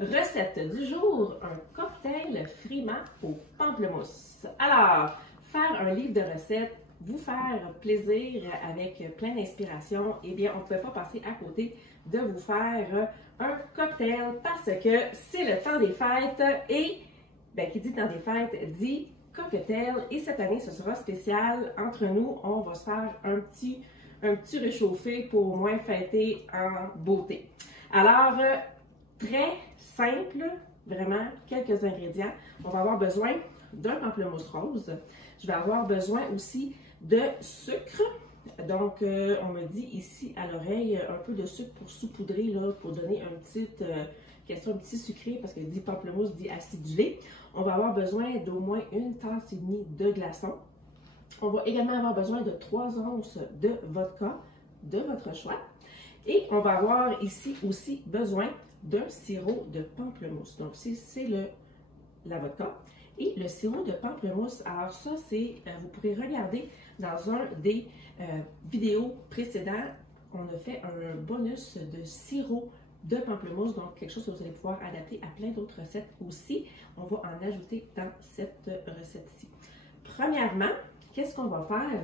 Recette du jour, un cocktail frimant au pamplemousse. Alors, faire un livre de recettes, vous faire plaisir avec plein d'inspiration, eh bien, on ne pouvait pas passer à côté de vous faire un cocktail parce que c'est le temps des fêtes et, bien, qui dit temps des fêtes, dit cocktail. Et cette année, ce sera spécial. Entre nous, on va se faire un petit réchauffé pour au moins fêter en beauté. Alors, très simple, vraiment, quelques ingrédients. On va avoir besoin d'un pamplemousse rose. Je vais avoir besoin aussi de sucre. Donc, on me dit ici à l'oreille un peu de sucre pour saupoudrer, là, pour donner un petit sucré, parce que dit pamplemousse, dit acidulé. On va avoir besoin d'au moins 1,5 tasse de glaçons. On va également avoir besoin de 3 onces de vodka de votre choix. Et on va avoir ici aussi besoin d'un sirop de pamplemousse. Donc, c'est la vodka. Et le sirop de pamplemousse, alors ça, c'est, vous pourrez regarder dans un des vidéos précédentes, on a fait un bonus de sirop de pamplemousse, donc quelque chose que vous allez pouvoir adapter à plein d'autres recettes aussi. On va en ajouter dans cette recette-ci. Premièrement, qu'est-ce qu'on va faire?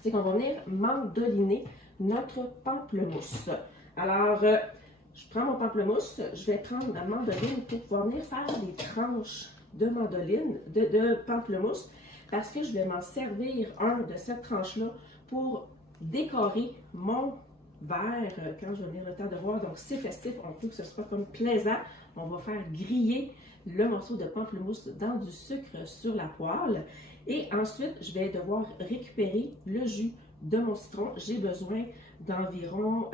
C'est qu'on va venir mandoliner notre pamplemousse. Alors, je prends mon pamplemousse, je vais prendre la mandoline pour pouvoir venir faire des tranches de mandoline, de pamplemousse, parce que je vais m'en servir un de cette tranche-là pour décorer mon verre quand je vais venir le temps de voir. Donc, c'est festif, on veut que ce soit comme plaisant. On va faire griller le morceau de pamplemousse dans du sucre sur la poêle. Et ensuite, je vais devoir récupérer le jus de mon citron. J'ai besoin d'environ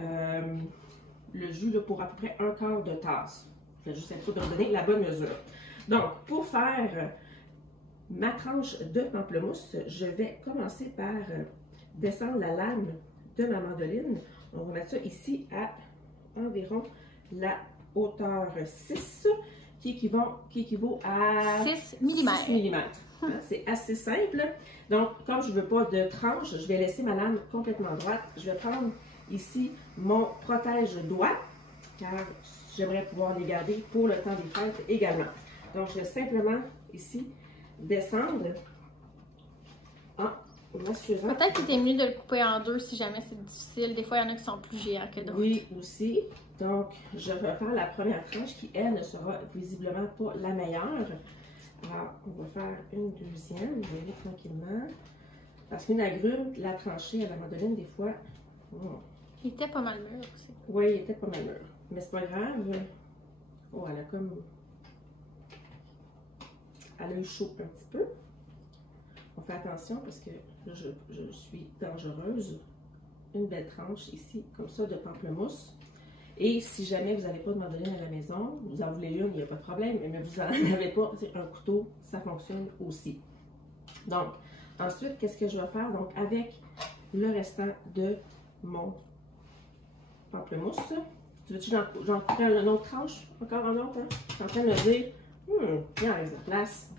le jus là, pour à peu près 1/4 de tasse. Je vais juste être sûr de me donner la bonne mesure. Donc, pour faire ma tranche de pamplemousse, je vais commencer par descendre la lame de ma mandoline. On va mettre ça ici à environ la hauteur 6, qui équivaut à 6 mm. 6 mm. C'est assez simple. Donc, comme je ne veux pas de tranche, je vais laisser ma lame complètement droite. Je vais prendre ici mon protège-doigt, car j'aimerais pouvoir les garder pour le temps des fêtes également. Donc, je vais simplement ici descendre en m'assurant. Peut-être qu'il était mieux de le couper en deux si jamais c'est difficile. Des fois, il y en a qui sont plus géants que d'autres. Oui, aussi. Donc, je vais faire la première tranche qui, elle, ne sera visiblement pas la meilleure. Alors, on va faire une deuxième, on va y aller tranquillement. Parce qu'une agrume, la tranchée à la mandoline, des fois... Il était pas mal mûr aussi. Oui, il était pas mal mûr. Mais c'est pas grave. Oh, elle a comme... Elle a eu chaud un petit peu. On fait attention parce que là, je suis dangereuse. Une belle tranche ici, comme ça, de pamplemousse. Et si jamais vous n'avez pas de mandoline à la maison, vous en voulez une, il n'y a pas de problème, mais vous n'en avez pas, un couteau, ça fonctionne aussi. Donc, ensuite, qu'est-ce que je vais faire? Donc, avec le restant de mon pamplemousse, tu veux-tu que j'en prends une autre tranche? Encore un autre, hein? Je suis en train de me dire, il en reste de la place.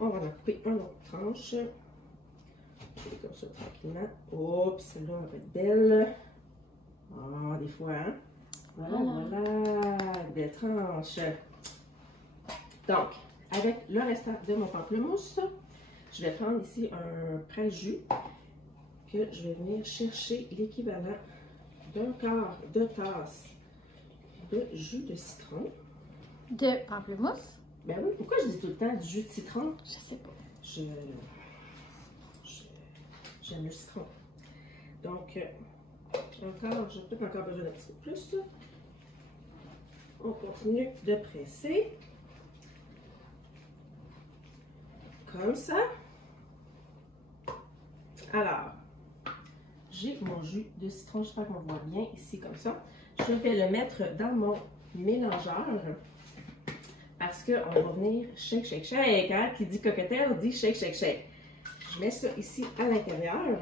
On va en couper une autre tranche. Je vais comme ça tranquillement. Oups, celle-là va être belle. Ah, des fois, hein? Voilà, des tranches. Donc, avec le restant de mon pamplemousse, je vais prendre ici un presse-jus que je vais venir chercher l'équivalent d'1/4 de tasse de jus de citron. De pamplemousse? Ben oui, pourquoi je dis tout le temps du jus de citron? Je sais pas. J'aime le citron. Donc, j'ai peut-être encore besoin d'un petit peu plus. On continue de presser. Comme ça. Alors, j'ai mon jus de citron, j'espère qu'on voit bien ici comme ça. Je vais le mettre dans mon mélangeur parce qu'on va venir shake, shake, shake. Hein? Qui dit cocktail dit shake, shake, shake. Je mets ça ici à l'intérieur.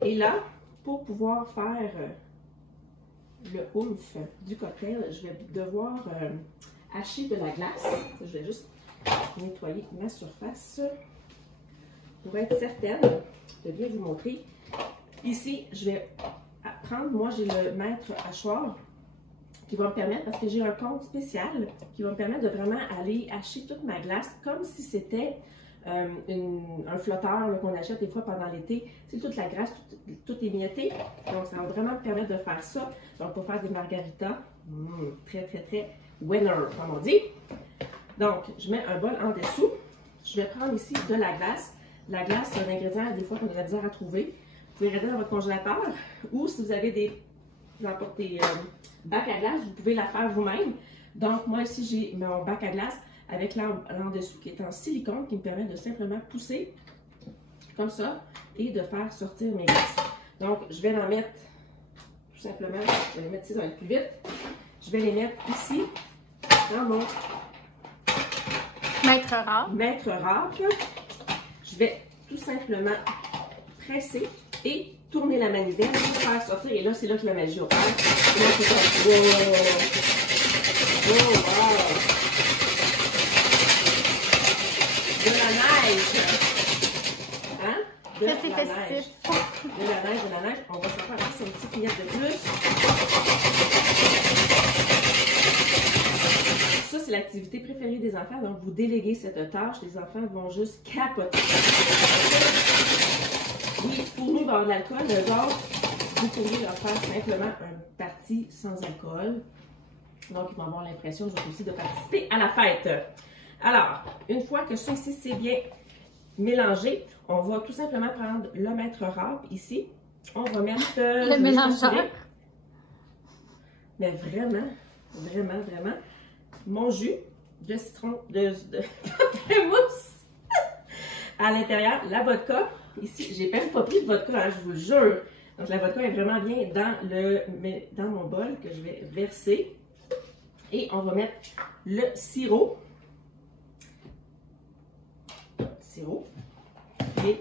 Et là, pour pouvoir faire le oomph du cocktail, je vais devoir hacher de la glace. Je vais juste nettoyer ma surface pour être certaine de bien vous montrer. Ici, je vais prendre, moi j'ai le maître hachoir qui va me permettre, parce que j'ai un compte spécial, qui va me permettre de vraiment aller hacher toute ma glace comme si c'était un flotteur qu'on achète des fois pendant l'été. Tu sais, toute la glace, tout émietté. Donc, ça va vraiment me permettre de faire ça. Donc, pour faire des margaritas, très, très, très winner, comme on dit. Donc, je mets un bol en dessous. Je vais prendre ici de la glace. La glace, c'est un ingrédient, des fois, qu'on a de la misère à trouver. Vous pouvez regarder dans votre congélateur ou si vous avez des bacs à glace, vous pouvez la faire vous-même. Donc, moi, ici, j'ai mon bac à glace avec l'en dessous qui est en silicone qui me permet de simplement pousser comme ça et de faire sortir mes glaces. Donc, je vais en mettre tout simplement, je vais les mettre ici, ça va aller plus vite. Je vais les mettre ici dans mon maître râpe. Je vais tout simplement presser et tourner la manivelle pour faire sortir. Et là, c'est là que la magie opère. Et là, c'est comme, wow! Oh, wow! De la neige! Hein? De la neige. De la neige. On va s'en faire juste une petite miette de plus. Ça, c'est l'activité préférée des enfants. Donc, vous déléguez cette tâche. Les enfants vont juste capoter. Oui, pour nous, dans l'alcool, eux autres, vous pourriez leur faire simplement une partie sans alcool. Donc, ils vont avoir l'impression, aussi, de participer à la fête. Alors, une fois que ceci c'est bien mélangé, on va tout simplement prendre le maître râpe ici. On va mettre le mélangeur. Mais vraiment, vraiment, vraiment, mon jus de citron, de pamplemousse à l'intérieur, la vodka. Ici, j'ai même pas pris de vodka, hein, je vous le jure. Donc, la vodka est vraiment bien dans mon bol que je vais verser. Et on va mettre le sirop. Et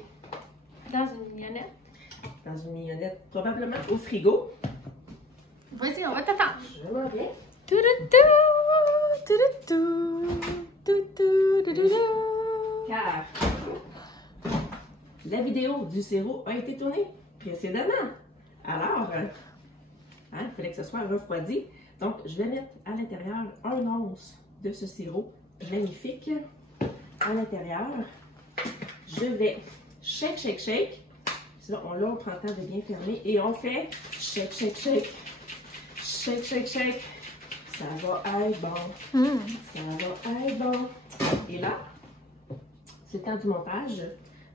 dans une mignonnette. Dans une mignonnette, probablement au frigo. Vas-y, on va t'attendre. Je m'en viens. Car la vidéo du sirop a été tournée précédemment. Alors, il fallait que ce soit refroidi. Donc, je vais mettre à l'intérieur 1 once de ce sirop magnifique à l'intérieur. Je vais shake, shake, shake. Là, on prend le temps de bien fermer et on fait shake, shake, shake. Shake, shake, shake. Ça va être bon. Ça va être bon. Et là, c'est le temps du montage.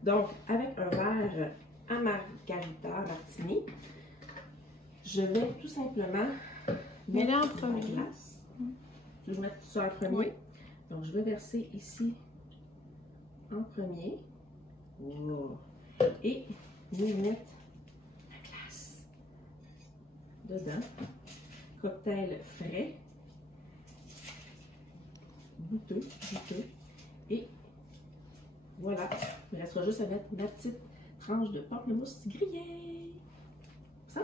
Donc, avec un verre à margarita martini, je vais tout simplement mettre en premier. la glace. Je vais mettre ça en premier. Oui. Donc, je vais verser ici en premier. Wow. Et je vais mettre la glace dedans. Cocktail frais. Goûteux, goûteux. Et voilà. Il me restera juste à mettre ma petite tranche de pamplemousse grillée.